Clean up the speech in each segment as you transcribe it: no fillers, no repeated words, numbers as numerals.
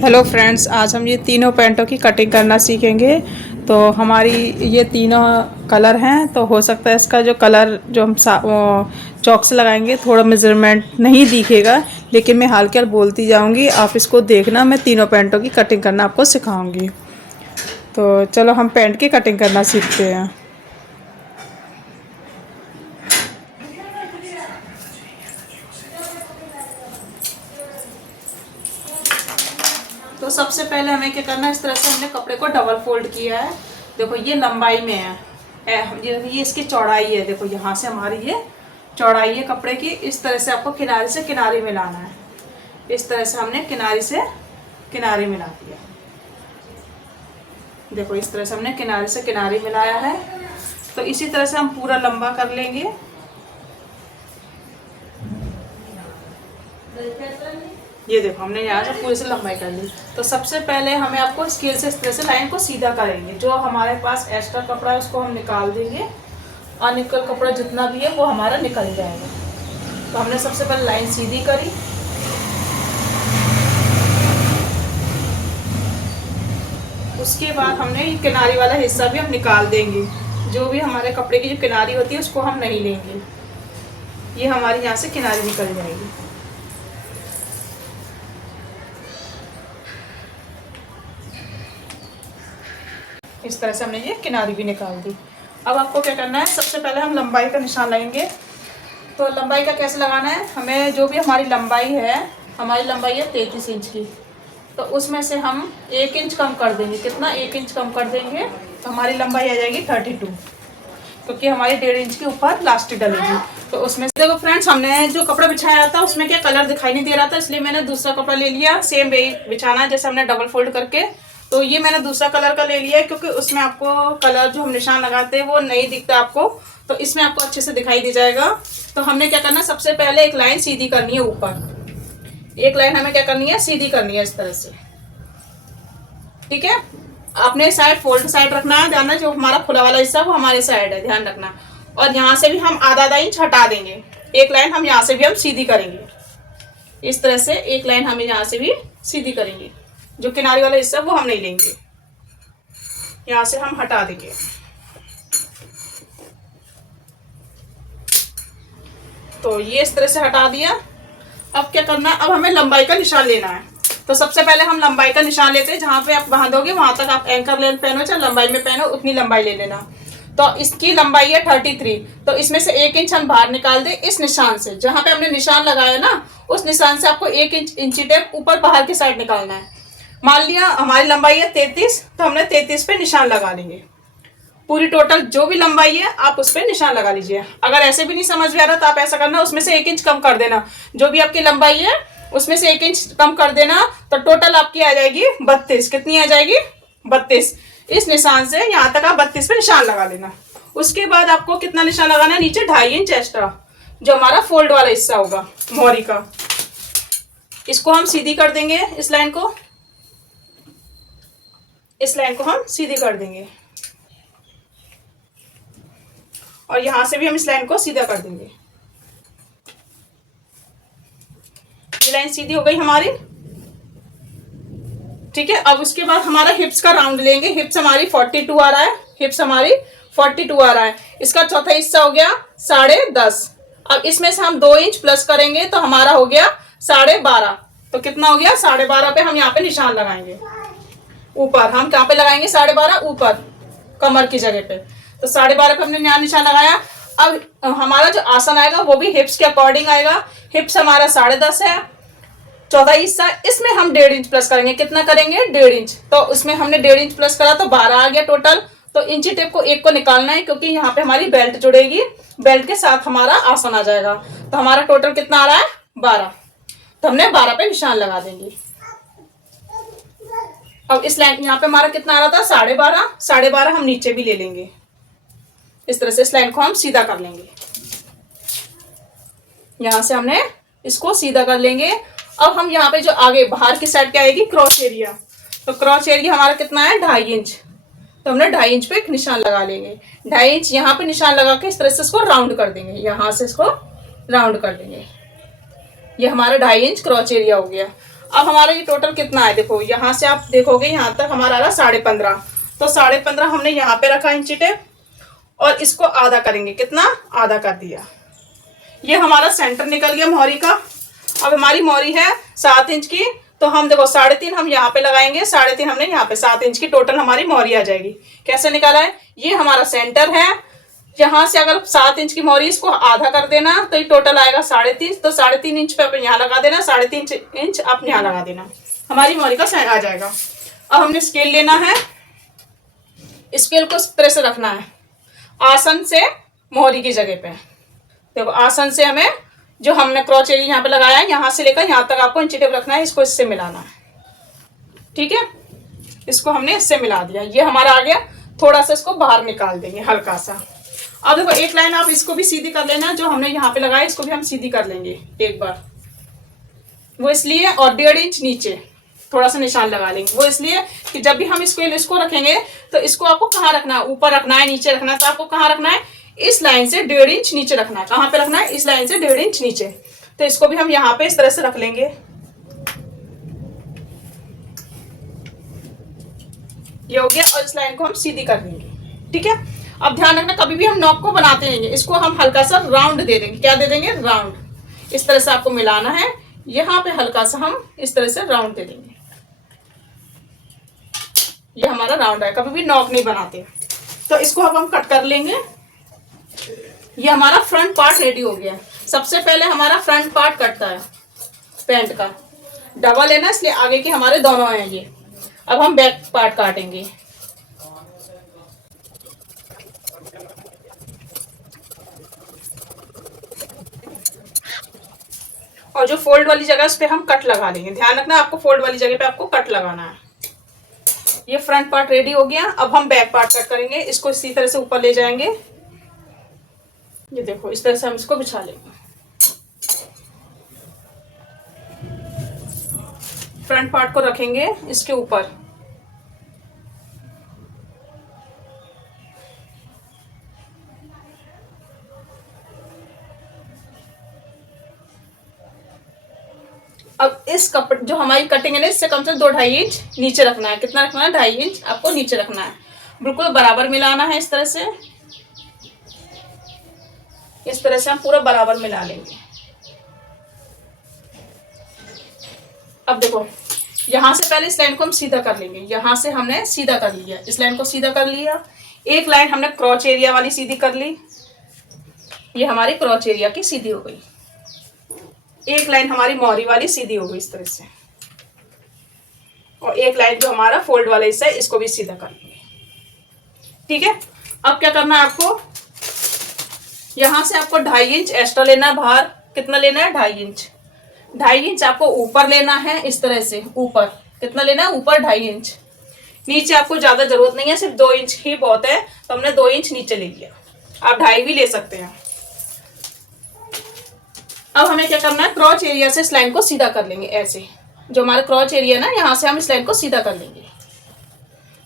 Hello friends, आज हम ये तीनों पैंटों की कटिंग करना सीखेंगे। तो हमारी ये तीनों कलर हैं, तो हो सकता है इसका जो कलर जो हम चौक से लगाएंगे थोड़ा मेजरमेंट नहीं दिखेगा, लेकिन मैं हाल के हाल बोलती जाऊंगी, आप इसको देखना। मैं तीनों पैंटों की कटिंग करना आपको सिखाऊंगी। तो चलो हम पैंट की कटिंग करना सीखते हैं। तो सबसे पहले हमें क्या करना है, इस तरह से हमने कपड़े को डबल फोल्ड किया है। देखो ये लंबाई में है, ये इसकी चौड़ाई है। देखो यहाँ से हमारी ये चौड़ाई है कपड़े की। इस तरह से आपको किनारे से किनारे मिलाना है। इस तरह से हमने किनारे से किनारे मिला दिया। देखो इस तरह से हमने किनारे से किनारे मिलाया है। तो इसी तरह से हम पूरा लंबा कर लेंगे। ये देखो हमने यहाँ से पूरे से लंबाई कर ली। तो सबसे पहले हमें आपको स्केल से इस तरह से लाइन को सीधा करेंगे। जो हमारे पास एक्स्ट्रा कपड़ा है उसको हम निकाल देंगे, और निकल कपड़ा जितना भी है वो हमारा निकल जाएगा। तो हमने सबसे पहले लाइन सीधी करी। उसके बाद हमने ये किनारी वाला हिस्सा भी हम निकाल देंगे। जो भी हमारे कपड़े की जो किनारी होती है उसको हम नहीं लेंगे। ये हमारी यहाँ से किनारी निकल जाएगी। इस तरह से हमने ये किनारी भी निकाल दी। अब आपको क्या करना है, सबसे पहले हम लंबाई का निशान लगाएंगे। तो लंबाई का कैसे लगाना है, हमें जो भी हमारी लंबाई है, हमारी लंबाई है 33 इंच की। तो उसमें से हम 1 इंच कम कर देंगे। कितना? 1 इंच कम कर देंगे तो हमारी लंबाई आ जाएगी 32, क्योंकि हमारी 1.5 इंच के ऊपर लास्टिक डलेगी। तो उसमें से देखो फ्रेंड्स, हमने जो कपड़ा बिछाया था उसमें क्या कलर दिखाई नहीं दे रहा था, इसलिए मैंने दूसरा कपड़ा ले लिया। सेम वही बिछाना है जैसे हमने डबल फोल्ड करके। तो ये मैंने दूसरा कलर का ले लिया है, क्योंकि उसमें आपको कलर जो हम निशान लगाते हैं वो नहीं दिखता आपको, तो इसमें आपको अच्छे से दिखाई दे जाएगा। तो हमने क्या करना है, सबसे पहले एक लाइन सीधी करनी है ऊपर। एक लाइन हमें क्या करनी है, सीधी करनी है इस तरह से। ठीक है, अपने साइड फोल्ड साइड रखना है, ध्यान, जो हमारा खुला वाला हिस्सा वो हमारे साइड है, ध्यान रखना। और यहाँ से भी हम आधा इंच हटा देंगे। एक लाइन हम यहाँ से भी हम सीधी करेंगे। इस तरह से एक लाइन हम यहाँ से भी सीधी करेंगे। जो किनारे वाला हिस्सा वो हम नहीं लेंगे, यहाँ से हम हटा देंगे। तो ये इस तरह से हटा दिया। अब क्या करना है, अब हमें लंबाई का निशान लेना है। तो सबसे पहले हम लंबाई का निशान लेते हैं। जहाँ पे आप बांधोगे वहां तक आप एंकर लेंथ पहनो, चाहे लंबाई में पहनो, उतनी लंबाई ले लेना। तो इसकी लंबाई है 33। तो इसमें से 1 इंच हम बाहर निकाल दे इस निशान से। जहां पे हमने निशान लगाया ना, उस निशान से आपको 1 इंच इंची टेप ऊपर बाहर की साइड निकालना है। मान लिया हमारी लंबाई है 33, तो हमने 33 पे निशान लगा लेंगे। पूरी टोटल जो भी लंबाई है आप उस पर निशान लगा लीजिए। अगर ऐसे भी नहीं समझ में आ रहा तो आप ऐसा करना, उसमें से 1 इंच कम कर देना। जो भी आपकी लंबाई है उसमें से 1 इंच कम कर देना, तो टोटल आपकी आ जाएगी 32। कितनी आ जाएगी? 32। इस निशान से यहाँ तक आप 32 पे निशान लगा लेना। उसके बाद आपको कितना निशान लगाना है, नीचे 2.5 इंच एक्स्ट्रा, जो हमारा फोल्ड वाला हिस्सा होगा मोहरी का। इसको हम सीधी कर देंगे। इस लाइन को हम सीधी कर देंगे, और यहां से भी हम इस लाइन को सीधा कर देंगे। ये लाइन सीधी हो गई हमारी। ठीक है, अब उसके बाद हमारा हिप्स का राउंड लेंगे। हिप्स हमारी 42 आ रहा है। हिप्स हमारी 42 आ रहा है। इसका चौथा हिस्सा हो गया 10.5। अब इसमें से हम 2 इंच प्लस करेंगे तो हमारा हो गया 12.5। तो कितना हो गया? 12.5 पे हम यहाँ पे निशान लगाएंगे। ऊपर हम कहाँ पे लगाएंगे? 12.5 ऊपर कमर की जगह पे। तो 12.5 पे हमने यहाँ निशान लगाया। अब हमारा जो आसन आएगा वो भी हिप्स के अकॉर्डिंग आएगा। हिप्स हमारा 10.5 है, चौथा हिस्सा। इसमें हम 1.5 इंच प्लस करेंगे। कितना करेंगे? 1.5 इंच। तो उसमें हमने 1.5 इंच प्लस करा तो 12 आ गया टोटल। तो इंची टेप को एक को निकालना है, क्योंकि यहाँ पे हमारी बेल्ट जुड़ेगी। बेल्ट के साथ हमारा आसन आ जाएगा। तो हमारा टोटल कितना आ रहा है? 12। तो हमने 12 पे निशान लगा देंगे। अब इस लाइन यहाँ पे हमारा कितना आ रहा था? 12.5। 12.5 हम नीचे भी ले लेंगे। इस तरह से इस लाइन को हम सीधा कर लेंगे। यहां से हमने इसको सीधा कर लेंगे। अब हम यहाँ पे जो आगे बाहर की साइड क्या आएगी? क्रॉच एरिया। तो क्रॉच एरिया हमारा कितना है? 2.5 इंच। तो हमने 2.5 इंच पे एक निशान लगा लेंगे। 2.5 इंच यहाँ पे निशान लगा के इस तरह से इसको राउंड कर देंगे। यहां से इसको राउंड कर देंगे। ये हमारा 2.5 इंच क्रॉच एरिया हो गया। अब हमारा ये टोटल कितना है, देखो यहाँ से आप देखोगे यहाँ तक हमारा आ रहा 15.5, तो 15.5 हमने यहाँ पे रखा इंची टेप और इसको आधा करेंगे, कितना, आधा कर दिया। ये हमारा सेंटर निकल गया मोहरी का। अब हमारी मोहरी है 7 इंच की, तो हम देखो 3.5 हम यहाँ पे लगाएंगे, 3.5 हमने यहाँ पे, 7 इंच की टोटल हमारी मोहरी आ जाएगी। कैसे निकाला है, ये हमारा सेंटर है, यहाँ से अगर 7 इंच की मोहरी इसको आधा कर देना तो ये टोटल आएगा 3.5, तो 3.5 इंच पे अपन यहाँ लगा देना, 3.5 इंच अपन यहाँ लगा देना, हमारी मोहरी का आ जाएगा। अब हमने स्केल लेना है, स्केल को इस तरह से रखना है आसन से मोहरी की जगह पे। देखो आसन से हमें जो हमने क्रॉच एरिया यहाँ पे लगाया है, यहाँ से लेकर यहाँ तक आपको इंची टेप रखना है, इसको इससे मिलाना है। ठीक है, इसको हमने इससे मिला दिया, ये हमारा आ गया। थोड़ा सा इसको बाहर निकाल देंगे हल्का सा। अब देखो एक लाइन आप इसको भी सीधी कर लेना, जो हमने यहाँ पे लगाया इसको भी हम सीधी कर लेंगे एक बार, वो इसलिए, और 1.5 इंच नीचे थोड़ा सा निशान लगा लेंगे, वो इसलिए कि जब भी हम इसको रखेंगे तो इसको आपको कहाँ रखना है, ऊपर रखना है, नीचे रखना है, तो आपको कहाँ रखना है, इस लाइन से 1.5 इंच नीचे रखना है। कहाँ पे रखना है, इस लाइन से 1.5 इंच नीचे। तो इसको भी हम यहाँ पे इस तरह से रख लेंगे। ये हो गया, और इस लाइन को हम सीधी कर देंगे। ठीक है, अब ध्यान रखना कभी भी हम नॉक को बनाते हैं इसको हम हल्का सा राउंड दे देंगे। क्या दे देंगे, राउंड। इस तरह से आपको मिलाना है, यहाँ पे हल्का सा हम इस तरह से राउंड दे देंगे। ये हमारा राउंड है, कभी भी नॉक नहीं बनाते। तो इसको अब हम कट कर लेंगे। ये हमारा फ्रंट पार्ट रेडी हो गया। सबसे पहले हमारा फ्रंट पार्ट कटता है पैंट का, डबल है ना इसलिए आगे के हमारे दोनों हैं ये। अब हम बैक पार्ट काटेंगे। और जो फोल्ड वाली जगह उस पे हम कट लगा लेंगे। ध्यान रखना आपको फोल्ड वाली जगह पे आपको कट लगाना है। ये फ्रंट पार्ट रेडी हो गया। अब हम बैक पार्ट कट करेंगे। इसको इसी तरह से ऊपर ले जाएंगे। ये देखो इस तरह से हम इसको बिछा लेंगे। फ्रंट पार्ट को रखेंगे इसके ऊपर। अब इस कपड़े जो हमारी कटिंग है ना इससे कम से कम 2-2.5 इंच नीचे रखना है। कितना रखना है, 2.5 इंच आपको नीचे रखना है। बिल्कुल बराबर मिलाना है इस तरह से। इस तरह से हम पूरा बराबर मिला लेंगे। अब देखो यहां से पहले इस लाइन को हम सीधा कर लेंगे। यहां से हमने सीधा कर लिया, इस लाइन को सीधा कर लिया। एक लाइन हमने क्रॉच एरिया वाली सीधी कर ली। ये हमारी क्रॉच एरिया की सीधी हो गई। एक लाइन हमारी मोहरी वाली सीधी हो गई इस तरह से। और एक लाइन जो हमारा फोल्ड वाला हिस्सा है इसको भी सीधा कर लेंगे। ठीक है, अब क्या करना है आपको, यहां से आपको 2.5 इंच एक्स्ट्रा लेना है बाहर। कितना लेना है, 2.5 इंच। 2.5 इंच आपको ऊपर लेना है इस तरह से। ऊपर कितना लेना है, ऊपर 2.5 इंच। नीचे आपको ज्यादा जरूरत नहीं है, सिर्फ 2 इंच ही बहुत है, तो हमने 2 इंच नीचे ले लिया। आप 2.5 भी ले सकते हैं। अब हमें क्या करना है, क्रॉच एरिया से इस लाइन को सीधा कर लेंगे ऐसे। जो हमारा क्रॉच एरिया ना यहाँ से हम इस लाइन को सीधा कर लेंगे।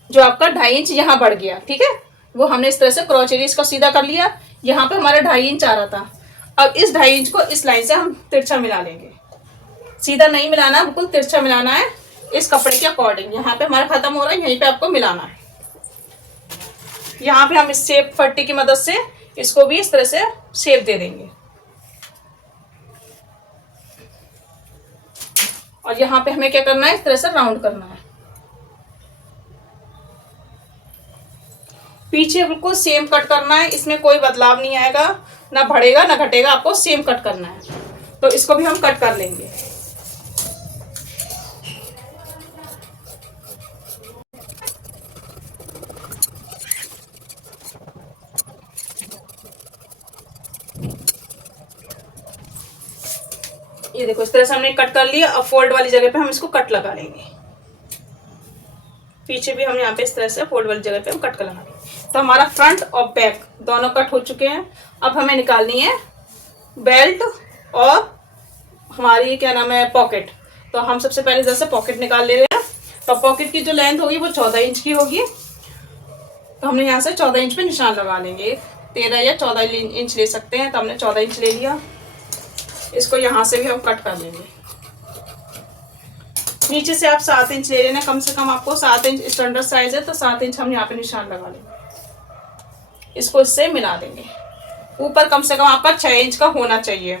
जो आपका 2.5 इंच यहाँ बढ़ गया, ठीक है, वो हमने इस तरह से क्रॉच एरिया इसको सीधा कर लिया। यहाँ पे हमारा 2.5 इंच आ रहा था। अब इस 2.5 इंच को इस लाइन से हम तिरछा मिला लेंगे। सीधा नहीं मिलाना, बिल्कुल तिरछा मिलाना है इस कपड़े के अकॉर्डिंग। यहाँ पे हमारा खत्म हो रहा है, यहीं पे आपको मिलाना है। यहाँ पे हम इस शेप पट्टी की मदद से इसको भी इस तरह से शेप दे देंगे। और यहाँ पे हमें क्या करना है, इस तरह से राउंड करना है। पीछे बिल्कुल सेम कट करना है, इसमें कोई बदलाव नहीं आएगा, ना बढ़ेगा ना घटेगा, आपको सेम कट करना है। तो इसको भी हम कट कर लेंगे। ये देखो इस तरह से हमने कट कर लिया। अब फोल्ड वाली जगह पे हम इसको कट लगा लेंगे। पीछे भी हम यहाँ पे इस तरह से फोल्ड वाली जगह पे हम कट कर लगाएंगे। तो हमारा फ्रंट और बैक दोनों कट हो चुके हैं। अब हमें निकालनी है बेल्ट और हमारी क्या नाम है, पॉकेट। तो हम सबसे पहले इधर से पॉकेट निकाल ले रहे हैं। तो पॉकेट की जो लेंथ होगी वो 14 इंच की होगी। तो हमने यहाँ से 14 इंच पे निशान लगा लेंगे। 13 या 14 इंच ले सकते हैं, तो हमने 14 इंच ले लिया। इसको यहाँ से भी हम कट कर लेंगे। नीचे से आप 7 इंच ले लेना, कम से कम आपको 7 इंच स्टैंडर्ड साइज है तो 7 इंच हम यहाँ पे निशान लगा लेंगे। इसको इससे मिला देंगे। ऊपर कम से कम आपका 6 इंच का होना चाहिए।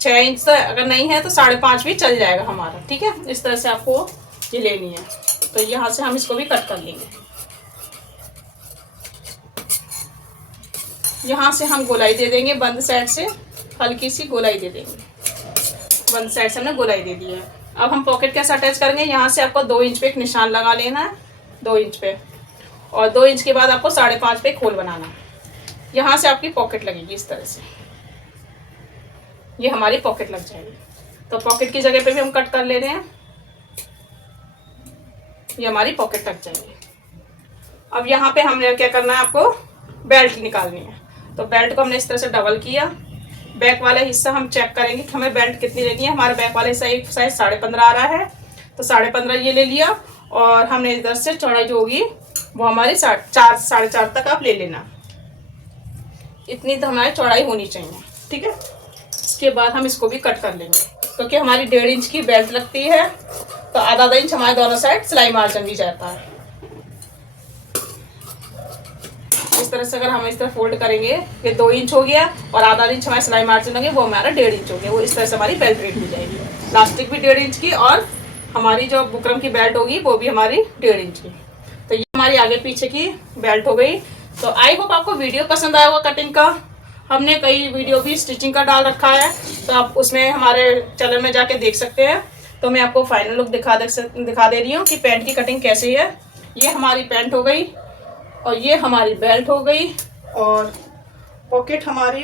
6 इंच से अगर नहीं है तो 5.5 भी चल जाएगा हमारा। ठीक है, इस तरह से आपको ये लेनी है। तो यहाँ से हम इसको भी कट कर लेंगे। यहाँ से हम गोलाई दे देंगे, बंद साइड से हल्की सी गोलाई दे देंगे। बंद साइड से हमने गोलाई दे दी है। अब हम पॉकेट कैसे अटैच करेंगे, यहाँ से आपको 2 इंच पे एक निशान लगा लेना है, 2 इंच पे, और 2 इंच के बाद आपको 5.5 पे एक होल बनाना है। यहाँ से आपकी पॉकेट लगेगी इस तरह से, ये हमारी पॉकेट लग जाएगी। तो पॉकेट की जगह पे भी हम कट कर ले रहे हैं, ये हमारी पॉकेट लग जाएगी। अब यहाँ पे हमने क्या करना है, आपको बेल्ट निकालनी है। तो बेल्ट को हमने इस तरह से डबल किया। बैक वाला हिस्सा हम चेक करेंगे कि हमें बेल्ट कितनी लेनी है। हमारा बैक वाला हिस्सा एक साइज 15.5 आ रहा है, तो 15.5 ये ले लिया। और हमने इधर से चौड़ाई जो होगी वो हमारी 4 साढ़े 4 तक आप ले लेना। इतनी तो हमारी चौड़ाई होनी चाहिए। ठीक है, इसके बाद हम इसको भी कट कर लेंगे, क्योंकि हमारी 1.5 इंच की बेल्ट लगती है, तो आधा इंच हमारे दोनों साइड सिलाई मार्जिन भी जाता है। इस तरह से अगर हम इस तरह फोल्ड करेंगे, ये 2 इंच हो गया और आधा इंच हमारे सिलाई मार्जिन लगे, वो हमारा 1.5 इंच हो गया। वो इस तरह से हमारी बेल्ट रेडी हो जाएगी। लास्टिक भी 1.5 इंच की और हमारी जो बुकरम की बेल्ट होगी वो भी हमारी 1.5 इंच की। तो ये हमारी आगे पीछे की बेल्ट हो गई। तो आई होप आपको वीडियो पसंद आया होगा कटिंग का। हमने कई वीडियो भी स्टिचिंग का डाल रखा है, तो आप उसमें हमारे चैनल में जाके देख सकते हैं। तो मैं आपको फाइनल लुक दिखा दे रही हूँ कि पैंट की कटिंग कैसी है। ये हमारी पैंट हो गई और ये हमारी बेल्ट हो गई, और पॉकेट हमारी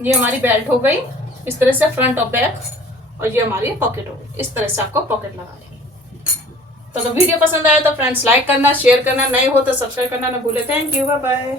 ये हमारी बेल्ट हो गई इस तरह से फ्रंट और बैक, और ये हमारी पॉकेट हो गई। इस तरह से आपको पॉकेट लगा लेंगे। तो अगर वीडियो पसंद आया तो फ्रेंड्स लाइक करना, शेयर करना, नए हो तो सब्सक्राइब करना ना भूले। Thank you, bye bye.